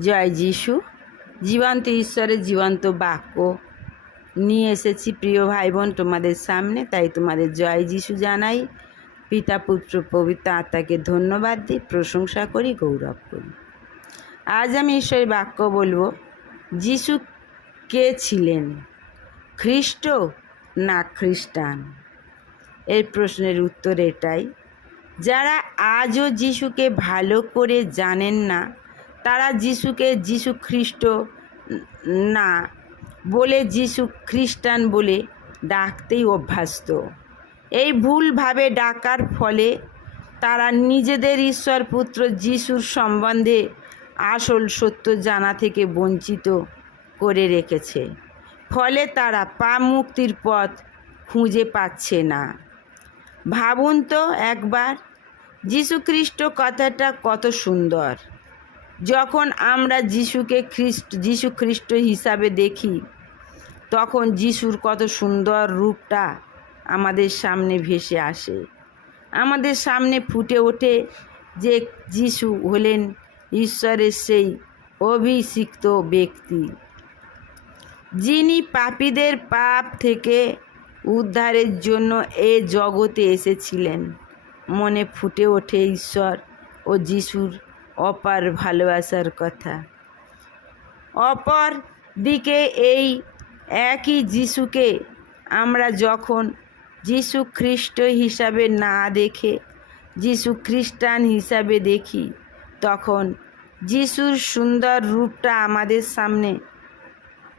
জয় যিশু। জীবন্ত ঈশ্বরের জীবন্ত বাক্য। নিয়ে এসেছি প্রিয় ভাই বোন তোমাদের সামনে, তাই তোমাদের জয় যিশু জানাই। পিতা, পুত্র, পবিত্র আত্মাকে ধন্যবাদ দিই, প্রশংসা করি, গৌরব করি। আজ আমি ঈশ্বরের বাক্য বলব, যিশু কে ছিলেন? খ্রিস্ট না খ্রিস্টান? এর প্রশ্নের উত্তর এটাই, যারা আজও যিশুকে ভালো করে জানেন না তারা যিশুকে যিশু খ্রিস্ট না বলে যিশু খ্রিস্টান বলে ডাকতেই অভ্যস্ত। এই ভুলভাবে ডাকার ফলে তারা নিজেদের ঈশ্বর পুত্র যিশুর সম্বন্ধে আসল সত্য জানা থেকে বঞ্চিত করে রেখেছে। ফলে তারা পা মুক্তির পথ খুঁজে পাচ্ছে না। ভাবুন তো একবার যীশুখ্রিস্ট কথাটা কত সুন্দর। যখন আমরা যিশুকে খ্রিস্ট যিশু খ্রিস্ট হিসাবে দেখি, তখন যিশুর কত সুন্দর রূপটা আমাদের সামনে ভেসে আসে। আমাদের সামনে ফুটে ওঠে যে যিশু হলেন ঈশ্বরের সেই অভিষিক্ত ব্যক্তি, যিনি পাপীদের পাপ থেকে উদ্ধারের জন্য এ জগতে এসেছিলেন। মনে ফুটে ওঠে ঈশ্বর ও যিশুর অপার ভালোবাসার কথা। অপর দিকে এই একই যিশুকে আমরা যখন যিশু খ্রিস্ট হিসাবে না দেখে, যিশু খ্রিস্টান হিসাবে দেখি, তখন যিশুর সুন্দর রূপটা আমাদের সামনে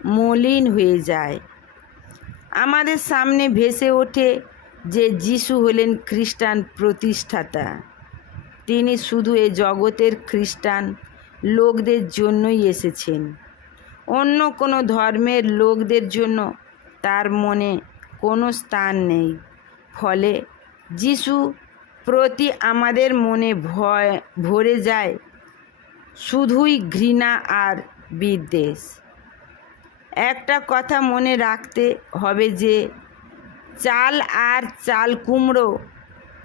মলিন হয়ে যায়। আমাদের সামনে ভেসে ওঠে যে যিশু হলেন খ্রিস্টান প্রতিষ্ঠাতা। তিনি শুধু এ জগতের খ্রিস্টান লোকদের জন্যই এসেছেন। অন্য কোনো ধর্মের লোকদের জন্য তার মনে কোনো স্থান নেই। ফলে যিশু প্রতি আমাদের মনে ভয় ভরে যায়, শুধুই ঘৃণা আর বিদ্বেষ। একটা কথা মনে রাখতে হবে যে, চাল আর চাল কুমড়ো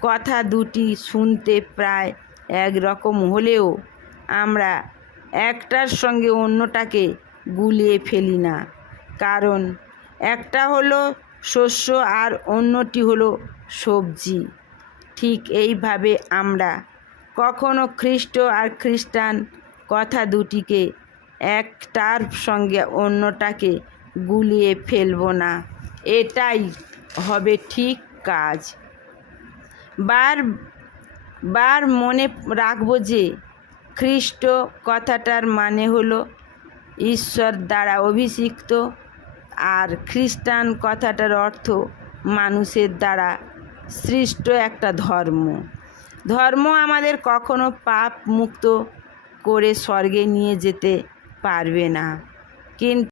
কথা দুটি শুনতে প্রায় একরকম হলেও আমরা একটার সঙ্গে অন্যটাকে গুলিয়ে ফেলি না। কারণ একটা হলো শস্য আর অন্যটি হলো সবজি। ঠিক এইভাবে আমরা কখনো খ্রিস্ট আর খ্রিস্টান কথা দুটিকে একটার সঙ্গে অন্যটাকে গুলিয়ে ফেলব না। এটাই হবে ঠিক কাজ। বার বার মনে রাখব যে খ্রিস্ট কথাটার মানে হলো ঈশ্বর দ্বারা অভিষিক্ত আর খ্রিস্টান কথাটার অর্থ মানুষের দ্বারা সৃষ্ট একটা ধর্ম। ধর্ম আমাদের কখনো পাপ মুক্ত করে স্বর্গে নিয়ে যেতে পারবে না। কিন্তু